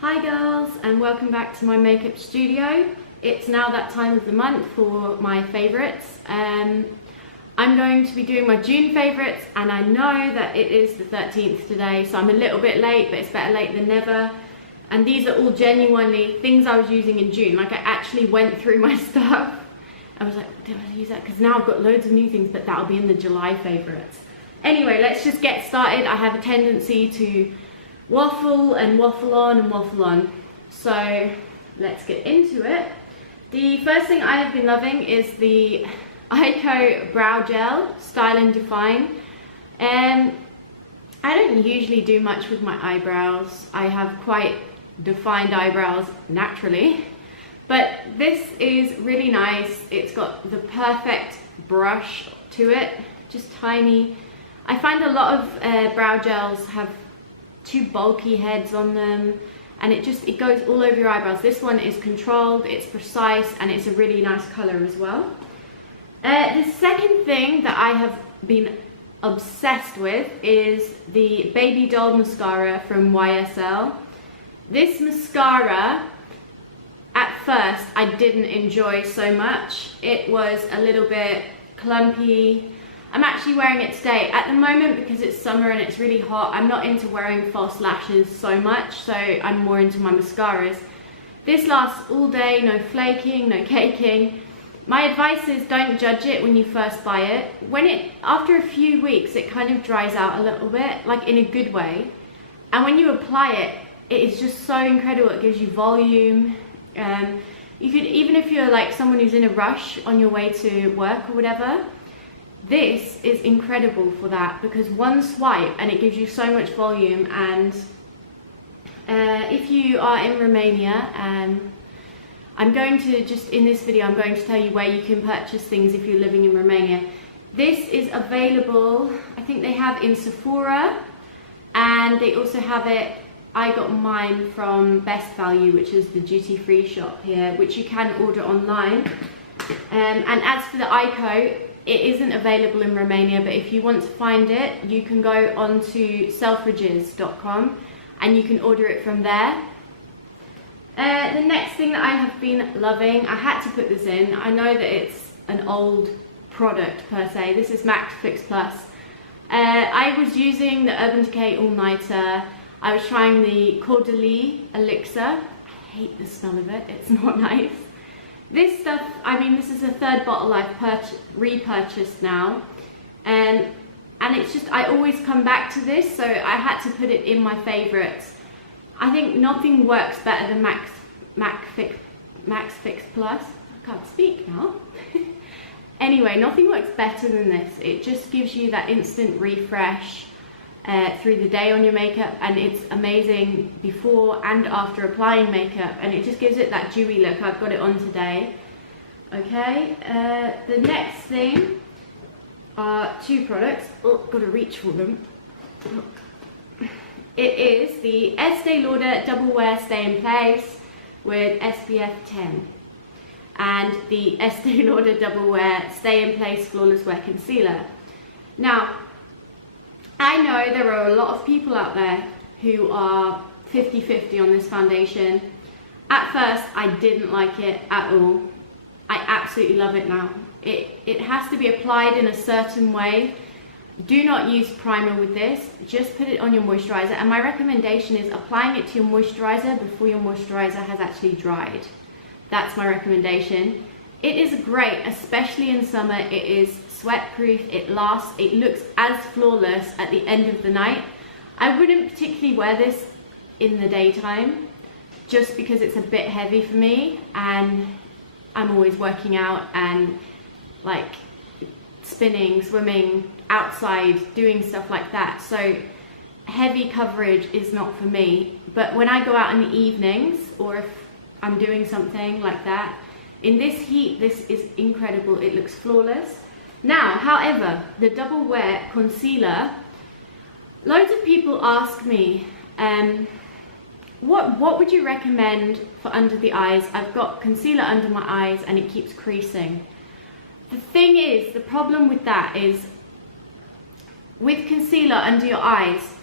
Hi girls, and welcome back to my makeup studio. It's now that time of the month for my favourites. I'm going to be doing my June favourites, and I know that it is the 13th today, so I'm a little bit late, but it's better late than never. And these are all genuinely things I was using in June. Like, I actually went through my stuff. I was like, did I use that? Because now I've got loads of new things, but that'll be in the July favourites. Anyway, let's just get started. I have a tendency to waffle and waffle on and waffle on. So let's get into it. The first thing I have been loving is the Eyeko Brow Gel Style and Define. I don't usually do much with my eyebrows. I have quite defined eyebrows naturally. But this is really nice. It's got the perfect brush to it, just tiny. I find a lot of brow gels have too bulky heads on them, and it goes all over your eyebrows. This one is controlled, it's precise, and it's a really nice color as well. The second thing that I have been obsessed with is the Baby Doll mascara from YSL. This mascara, at first, I didn't enjoy so much. It was a little bit clumpy. I'm actually wearing it today. At the moment, because it's summer and it's really hot, I'm not into wearing false lashes so much, so I'm more into my mascaras. This lasts all day, no flaking, no caking. My advice is don't judge it when you first buy it. After a few weeks, it kind of dries out a little bit, like in a good way. And when you apply it, it is just so incredible. It gives you volume. You could, even if you're like someone who's in a rush on your way to work or whatever, this is incredible for that, because one swipe and it gives you so much volume. And if you are in Romania, I'm going to just, in this video, I'm going to tell you where you can purchase things if you're living in Romania. This is available, I think they have in Sephora, and they also have it, I got mine from Best Value, which is the duty-free shop here, which you can order online. And as for the Eyeko, it isn't available in Romania, but if you want to find it, you can go onto Selfridges.com and you can order it from there. The next thing that I have been loving, I had to put this in. I know that it's an old product per se. This is MAC Fix Plus. I was using the Urban Decay All Nighter. I was trying the Caudalie Elixir. I hate the smell of it, it's not nice. This stuff, I mean, this is the third bottle I've repurchased now, and it's just, I always come back to this, so I had to put it in my favourites. I think nothing works better than Max Fix Plus. I can't speak now. Anyway, nothing works better than this. It just gives you that instant refresh through the day on your makeup, and it's amazing before and after applying makeup, and it just gives it that dewy look. I've got it on today. Okay, the next thing are two products. Oh, gotta reach for them. It is the Estee Lauder Double Wear Stay in Place with SPF 10 and the Estee Lauder Double Wear Stay in Place Flawless Wear Concealer. Now, I know there are a lot of people out there who are 50-50 on this foundation. At first, I didn't like it at all. I absolutely love it now. It has to be applied in a certain way. Do not use primer with this. Just put it on your moisturizer. And my recommendation is applying it to your moisturizer before your moisturizer has actually dried. That's my recommendation. It is great, especially in summer. It is sweat proof, it lasts, it looks as flawless at the end of the night. I wouldn't particularly wear this in the daytime, just because it's a bit heavy for me, and I'm always working out and like spinning, swimming, outside, doing stuff like that. So heavy coverage is not for me. But when I go out in the evenings, or if I'm doing something like that, in this heat, this is incredible. It looks flawless. Now, however, the Double Wear Concealer, loads of people ask me, what would you recommend for under the eyes? I've got concealer under my eyes and it keeps creasing. The thing is, the problem with that is, with concealer under your eyes,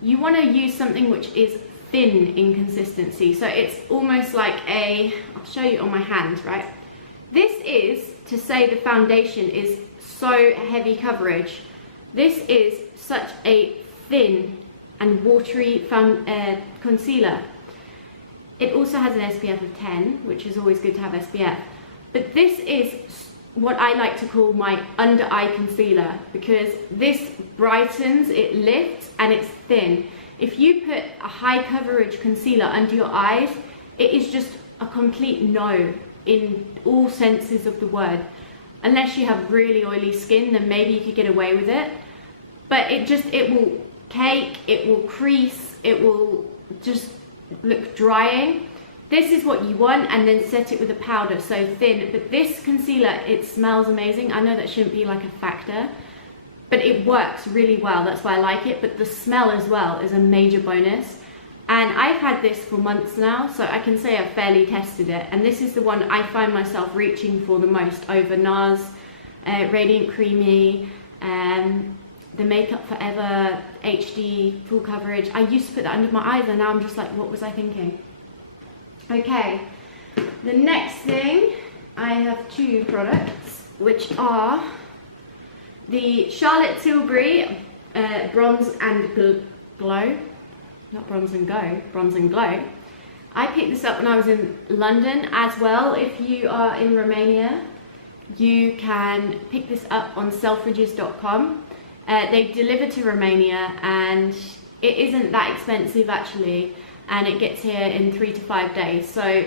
you want to use something which is thin in consistency. So it's almost like I'll show you on my hand, right? This is to say the foundation is so heavy coverage. This is such a thin and watery concealer. It also has an SPF of 10, which is always good to have SPF. But this is what I like to call my under eye concealer, because this brightens, it lifts, and it's thin. If you put a high coverage concealer under your eyes, it is just a complete no in all senses of the word. Unless you have really oily skin, then maybe you could get away with it. But it will cake, it will crease, it will just look drying. This is what you want, and then set it with a powder, so thin. But this concealer, it smells amazing. I know that shouldn't be like a factor, but it works really well. That's why I like it. But the smell as well is a major bonus. And I've had this for months now, so I can say I've fairly tested it. And this is the one I find myself reaching for the most over NARS, Radiant Creamy, the Makeup Forever HD full coverage. I used to put that under my eyes, and now I'm just like, what was I thinking? Okay, the next thing, I have two products, which are the Charlotte Tilbury Bronze and Glow. Not Bronze and Go, Bronze and Glow. I picked this up when I was in London as well. If you are in Romania, you can pick this up on Selfridges.com. They deliver to Romania, and it isn't that expensive actually, and it gets here in 3 to 5 days. So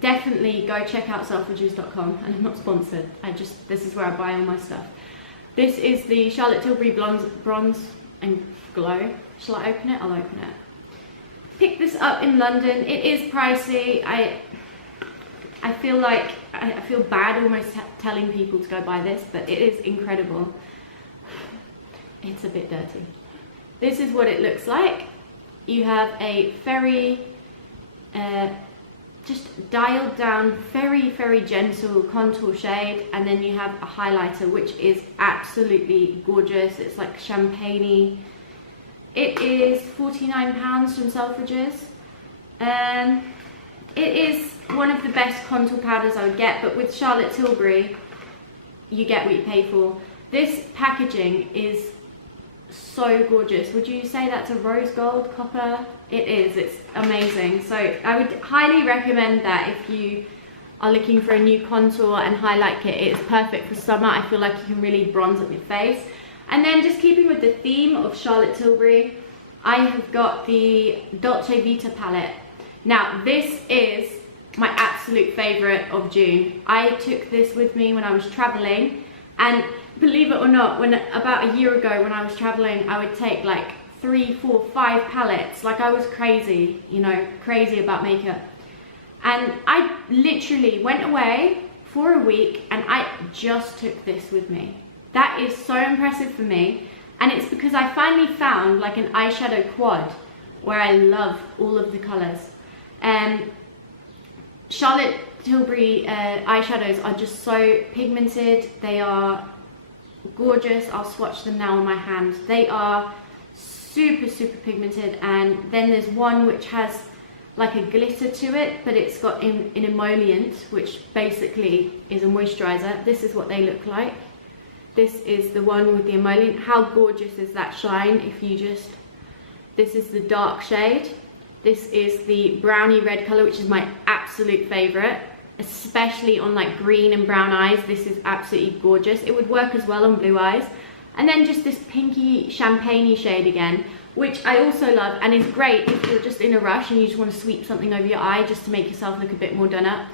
definitely go check out Selfridges.com, and I'm not sponsored. This is where I buy all my stuff. This is the Charlotte Tilbury Bronze and Glow. Shall I open it? I'll open it. Picked this up in London. It is pricey. I feel like I feel bad almost telling people to go buy this, but it is incredible. It's a bit dirty. This is what it looks like. You have a very just dialed down, very, very gentle contour shade, and then you have a highlighter, which is absolutely gorgeous. It's like champagne-y. It is £49 from Selfridges. It is one of the best contour powders I would get, but with Charlotte Tilbury, you get what you pay for. This packaging is so gorgeous. Would you say that's a rose gold copper? It is. It's amazing. So I would highly recommend that if you are looking for a new contour and highlight kit. It's perfect for summer. I feel like you can really bronze up your face. And then just keeping with the theme of Charlotte Tilbury, I have got the Dolce Vita palette. Now this is my absolute favorite of June. I took this with me when I was traveling, and believe it or not, about a year ago when I was traveling, I would take like 3, 4, 5 palettes. Like I was crazy, you know, crazy about makeup. And I literally went away for a week and I just took this with me. That is so impressive for me. And it's because I finally found like an eyeshadow quad where I love all of the colors. Charlotte Tilbury eyeshadows are just so pigmented. They are gorgeous. I'll swatch them now on my hand. They are super, super pigmented. And then there's one which has like a glitter to it, but it's got an emollient, which basically is a moisturizer. This is what they look like. This is the one with the emollient. How gorgeous is that shine? This is the dark shade. This is the brownie red color, which is my absolute favorite, especially on like green and brown eyes. This is absolutely gorgeous. It would work as well on blue eyes. And then just this pinky champagne-y shade again, which I also love and is great if you're just in a rush and you just want to sweep something over your eye just to make yourself look a bit more done up.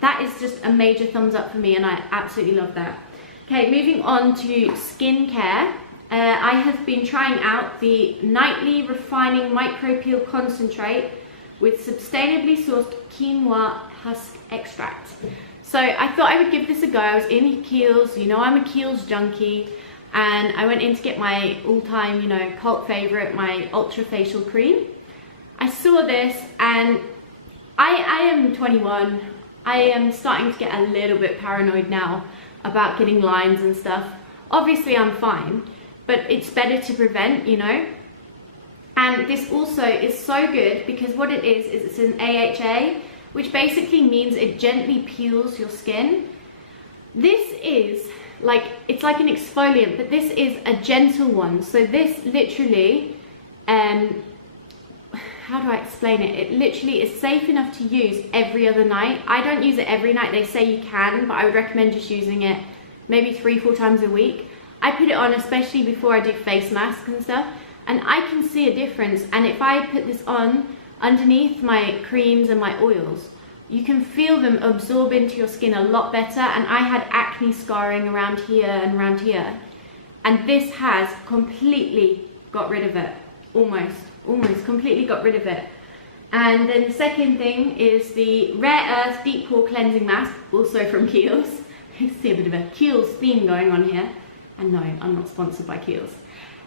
That is just a major thumbs up for me, and I absolutely love that. Okay, moving on to skincare. I have been trying out the Nightly Refining Micro Peel Concentrate with sustainably sourced quinoa husk extract. So I thought I would give this a go. I was in Kiehl's, you know I'm a Kiehl's junkie, and I went in to get my all-time, you know, cult favorite, my Ultra Facial Cream. I saw this and I am 21. I am starting to get a little bit paranoid now about getting lines and stuff. Obviously I'm fine, but it's better to prevent, you know. And this also is so good because what it is it's an AHA, which basically means it gently peels your skin. This is like, it's like an exfoliant, but this is a gentle one. So this literally, how do I explain it? It literally is safe enough to use every other night. I don't use it every night. They say you can, but I would recommend just using it maybe 3-4 times a week. I put it on especially before I do face masks and stuff, and I can see a difference. And if I put this on underneath my creams and my oils, you can feel them absorb into your skin a lot better. And I had acne scarring around here and around here, and this has completely got rid of it. Almost completely got rid of it. And then the second thing is the Rare Earth Deep Pore Cleansing Mask, also from Kiehl's. You see a bit of a Kiehl's theme going on here. And no, I'm not sponsored by Kiehl's.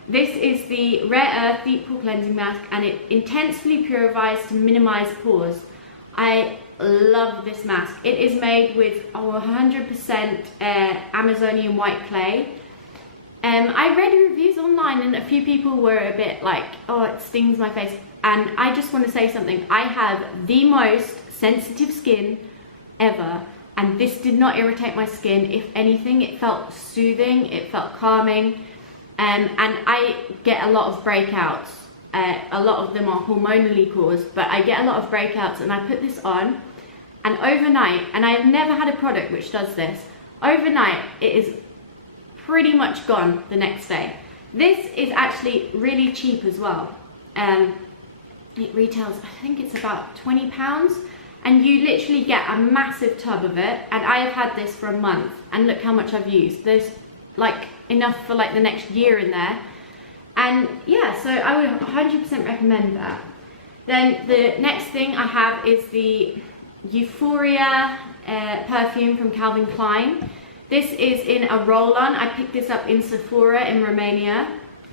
This is the Rare Earth Deep Pore Cleansing Mask, and it intensely purifies to minimize pores. I love this mask. It is made with 100% Amazonian white clay. I read reviews online and a few people were a bit like, oh, it stings my face. And I just want to say something. I have the most sensitive skin ever, and this did not irritate my skin. If anything, it felt soothing, it felt calming. And I get a lot of breakouts. A lot of them are hormonally caused, but I get a lot of breakouts, and I put this on, and overnight, and I have never had a product which does this, overnight it is pretty much gone the next day. This is actually really cheap as well. It retails, I think it's about £20, and you literally get a massive tub of it, and I have had this for a month, and look how much I've used. There's like enough for like the next year in there. And yeah, so I would 100% recommend that. Then the next thing I have is the Euphoria perfume from Calvin Klein. This is in a roll-on. I picked this up in Sephora in Romania.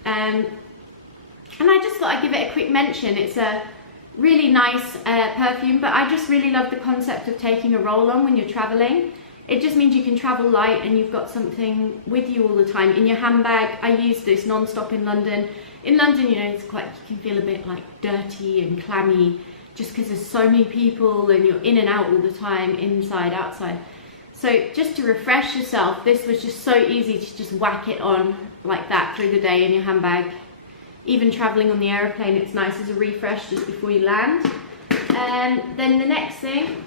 And I just thought I'd give it a quick mention. It's a really nice perfume, but I just really love the concept of taking a roll-on when you're traveling. It just means you can travel light and you've got something with you all the time in your handbag. I use this non-stop in London. In London, you know, it's quite, you can feel a bit like dirty and clammy just because there's so many people and you're in and out all the time, inside, outside. So just to refresh yourself, this was just so easy to just whack it on like that through the day in your handbag. Even traveling on the aeroplane, it's nice as a refresh just before you land. Then the next thing,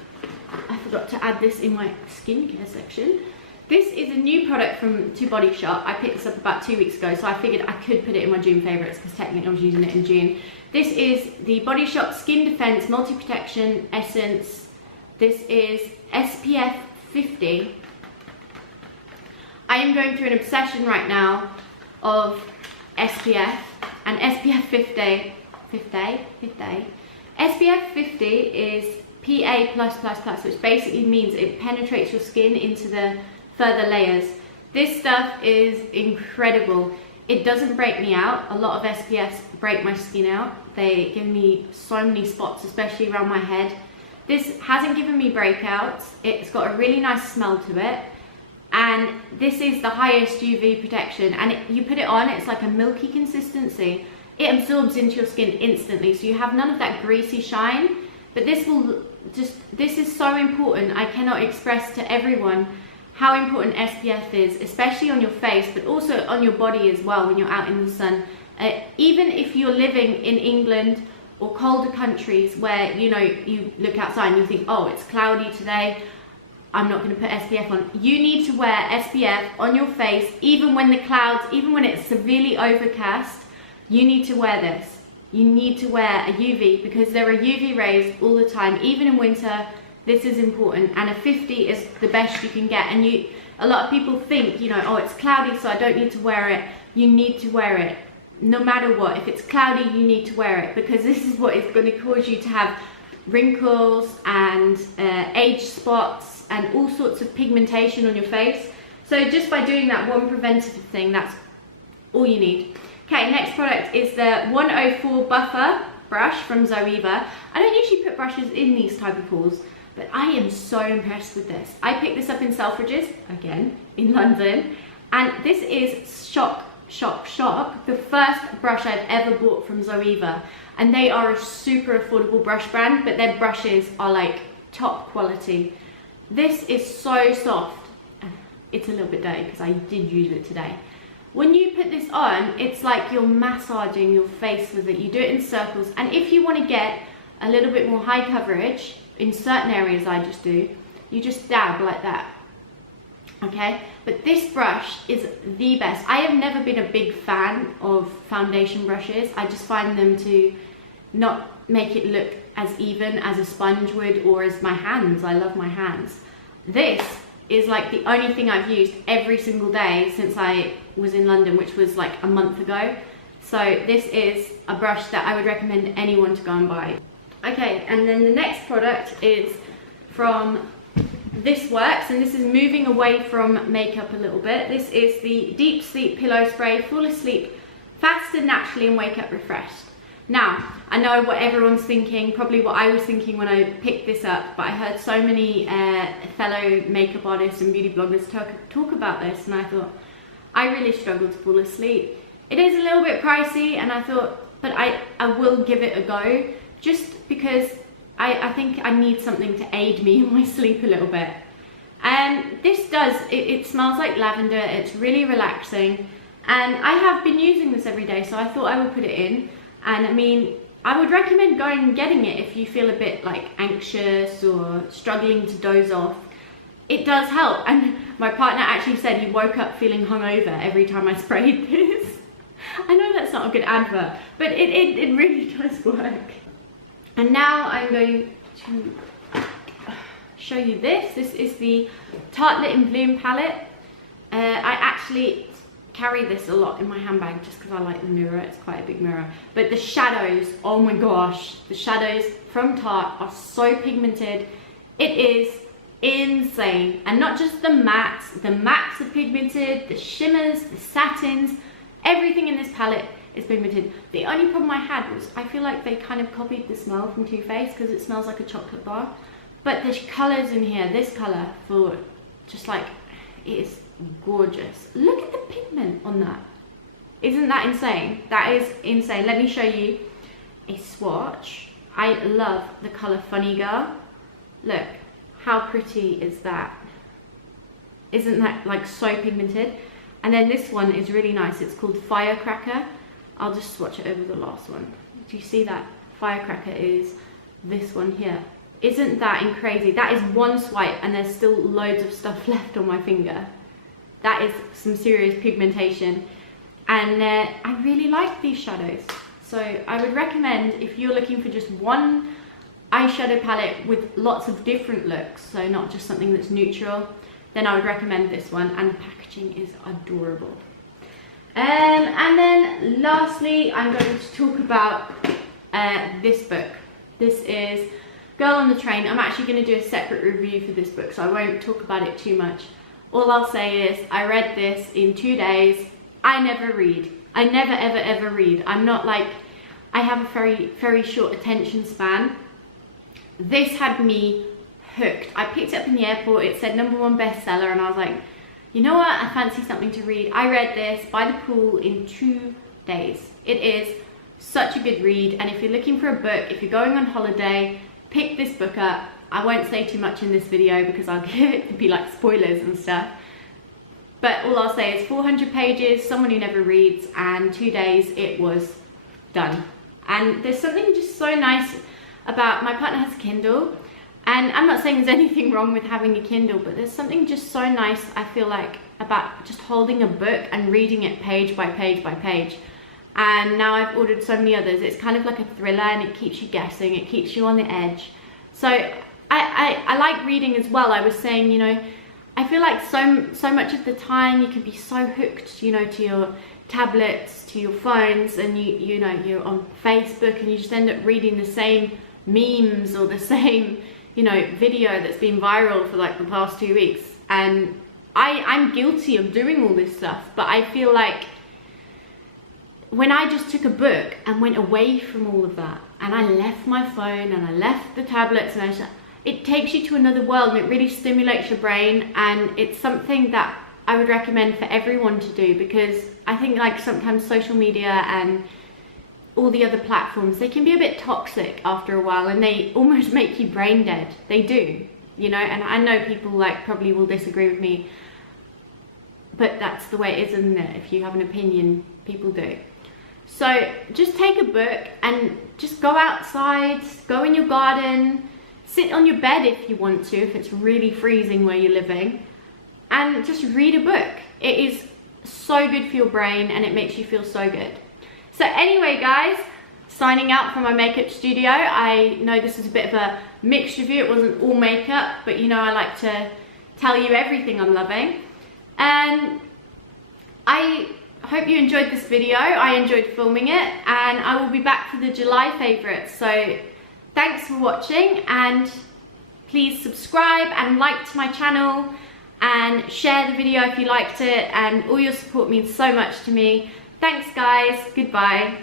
I forgot to add this in my skincare section. This is a new product from To Body Shop. I picked this up about 2 weeks ago, so I figured I could put it in my June favourites because technically I was using it in June. This is the Body Shop Skin Defense Multi-Protection Essence. This is SPF 50. I am going through an obsession right now of SPF, and SPF 50. SPF 50 is PA+++, which basically means it penetrates your skin into the further layers. This stuff is incredible. It doesn't break me out. A lot of SPFs break my skin out. They give me so many spots, especially around my head. This hasn't given me breakouts. It's got a really nice smell to it. And this is the highest UV protection. And you put it on, it's like a milky consistency. It absorbs into your skin instantly, so you have none of that greasy shine. But this is so important. I cannot express to everyone how important SPF is, especially on your face, but also on your body as well when you're out in the sun. Even if you're living in England or colder countries where, you know, you look outside and you think, oh, it's cloudy today, I'm not going to put SPF on. You need to wear SPF on your face, even when the clouds, even when it's severely overcast, you need to wear this. You need to wear a UV because there are UV rays all the time, even in winter. This is important, and a 50 is the best you can get. And a lot of people think, you know, oh, it's cloudy, so I don't need to wear it. You need to wear it, no matter what. If it's cloudy, you need to wear it because this is what is going to cause you to have wrinkles and age spots and all sorts of pigmentation on your face. So just by doing that one preventative thing, that's all you need. Okay, next product is the 104 Buffer brush from Zoeva. I don't usually put brushes in these type of hauls, but I am so impressed with this. I picked this up in Selfridges, again, in London, and this is shock shock, the first brush I've ever bought from Zoeva, and they are a super affordable brush brand, but their brushes are like top quality. This is so soft. It's a little bit dirty because I did use it today. When you put this on, it's like you're massaging your face with it. You do it in circles, and if you want to get a little bit more high coverage in certain areas, I just do, you just dab like that. Okay, but this brush is the best. I have never been a big fan of foundation brushes. I just find them to not make it look as even as a sponge would, or as my hands. I love my hands. This is like the only thing I've used every single day since I was in London, which was like a month ago. So this is a brush that I would recommend anyone to go and buy. Okay, and then the next product is from This Works, and this is moving away from makeup a little bit. This is the Deep Sleep Pillow Spray. Fall asleep fast and naturally and wake up refreshed. Now, I know what everyone's thinking, probably what I was thinking when I picked this up, but I heard so many fellow makeup artists and beauty bloggers talk about this, and I thought, I really struggle to fall asleep. It is a little bit pricey, and I thought, but I will give it a go, just because I think I need something to aid me in my sleep a little bit. And this does, it smells like lavender, it's really relaxing, and I have been using this every day, so I thought I would put it in. And I mean, I would recommend going and getting it if you feel a bit like anxious or struggling to doze off. It does help, and my partner actually said he woke up feeling hungover every time I sprayed this. I know that's not a good advert, but it really does work. And now I'm going to show you this. This is the Tartelette in Bloom palette. I actually carry this a lot in my handbag just because I like the mirror. It's quite a big mirror. But the shadows, oh my gosh, the shadows from Tarte are so pigmented. It is insane. And not just the mattes are pigmented, the shimmers, the satins, everything in this palette is pigmented. The only problem I had was I feel like they kind of copied the smell from Too Faced because it smells like a chocolate bar. But the colours in here, this colour for just like, it is gorgeous. Look at the pigment on that. Isn't that insane? That is insane. Let me show you a swatch. I love the colour Funny Girl. Look, how pretty is that? Isn't that like so pigmented? And then this one is really nice. It's called Firecracker. I'll just swatch it over the last one. Do you see that? Firecracker is this one here. Isn't that crazy? That is one swipe and there's still loads of stuff left on my finger. That is some serious pigmentation, and I really like these shadows. So I would recommend, if you're looking for just one eyeshadow palette with lots of different looks, so not just something that's neutral, then I would recommend this one, and the packaging is adorable. And then lastly, I'm going to talk about this book. This is Girl on the Train. I'm actually going to do a separate review for this book, so I won't talk about it too much. All I'll say is I read this in 2 days. I never read. I never ever read. I'm not like, I have a very short attention span. This had me hooked. I picked it up in the airport. It said #1 bestseller, and I was like, you know what? I fancy something to read. I read this by the pool in 2 days. It is such a good read, and if you're looking for a book, if you're going on holiday, pick this book up. I won't say too much in this video because I'll give it to be like spoilers and stuff. But all I'll say is 400 pages, someone who never reads, and 2 days it was done. And there's something just so nice about, my partner has a Kindle, and I'm not saying there's anything wrong with having a Kindle, but there's something just so nice, I feel like, about just holding a book and reading it page by page by page. And now I've ordered so many others. It's kind of like a thriller, and it keeps you guessing, it keeps you on the edge. So I like reading as well. I was saying, you know, I feel like so much of the time you can be so hooked, you know, to your tablets, to your phones, and you know, you're on Facebook and you just end up reading the same memes or the same, you know, video that's been viral for like the past 2 weeks. And I'm guilty of doing all this stuff, but I feel like when I just took a book and went away from all of that, and I left my phone and I left the tablets, and it takes you to another world, and it really stimulates your brain, and it's something that I would recommend for everyone to do, because I think like sometimes social media and all the other platforms, they can be a bit toxic after a while, and they almost make you brain dead. They do, you know, and I know people like probably will disagree with me, but that's the way it is, isn't it? If you have an opinion, people do. So just take a book and just go outside, go in your garden, sit on your bed if you want to, if it's really freezing where you're living, and just read a book. It is so good for your brain and it makes you feel so good. So anyway guys, signing out from my makeup studio. I know this is a bit of a mixed review, it wasn't all makeup, but you know I like to tell you everything I'm loving. And I hope you enjoyed this video. I enjoyed filming it, and I will be back for the July favourites. So thanks for watching, and please subscribe and like to my channel and share the video if you liked it, and all your support means so much to me. Thanks guys, goodbye.